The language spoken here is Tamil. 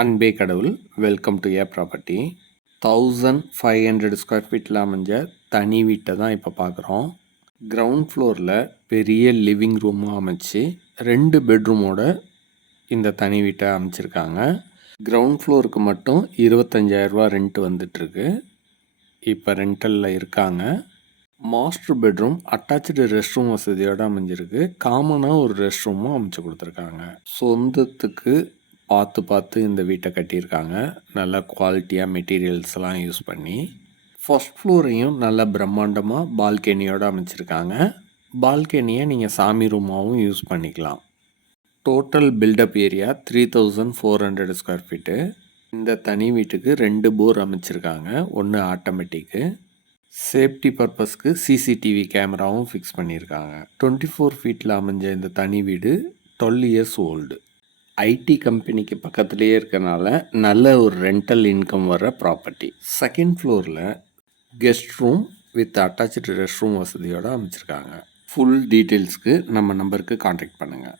அன்பே கடவுள். Welcome to a property. 1500 square ஃபீட்டில் அமைஞ்ச தனி வீட்டை தான் இப்போ பார்க்குறோம். கிரவுண்ட் ஃப்ளோரில் பெரிய லிவிங் ரூமும் அமைச்சு 2 பெட்ரூமோட இந்த தனி வீட்டை அமைச்சிருக்காங்க. கிரவுண்ட் ஃப்ளோருக்கு மட்டும் 25,000 ரூபா ரெண்ட் வந்துட்டுருக்கு. இப்போ ரெண்டலில் இருக்காங்க. Master bedroom attach rest room வசதியோடு அமைஞ்சிருக்கு. காமனாக ஒரு ரெஸ்ட் ரூமும் அமைச்சு கொடுத்துருக்காங்க. சொந்தத்துக்கு பார்த்து இந்த வீட்டை கட்டியிருக்காங்க. நல்ல குவாலிட்டியாக மெட்டீரியல்ஸ்லாம் யூஸ் பண்ணி. ஃபர்ஸ்ட் ஃப்ளோரையும் நல்ல பிரம்மாண்டமாக பால்கனியோடு அமைச்சிருக்காங்க. பால்கனியை நீங்கள் சாமி ரூமாகவும் யூஸ் பண்ணிக்கலாம். Total build up area 3400 square feet. இந்த தனி வீட்டுக்கு 2 போர் அமைச்சிருக்காங்க. ஒன்று ஆட்டோமேட்டிக்கு. சேஃப்டி பர்பஸ்க்கு சிசிடிவி கேமராவும் ஃபிக்ஸ் பண்ணியிருக்காங்க. 24 ஃபீட்டில் அமைஞ்ச இந்த தனி வீடு 12 இயர்ஸ் ஓல்டு. ஐடி கம்பெனிக்கு பக்கத்துலேயே இருக்கனால நல்ல ஒரு ரெண்டல் இன்கம் வர ப்ராப்பர்ட்டி. செகண்ட் ஃப்ளோரில் guest room with attach rest room வசதியோடு அமைச்சிருக்காங்க. ஃபுல் டீட்டெயில்ஸ்க்கு நம்ம நம்பருக்கு கான்டாக்ட் பண்ணுங்கள்.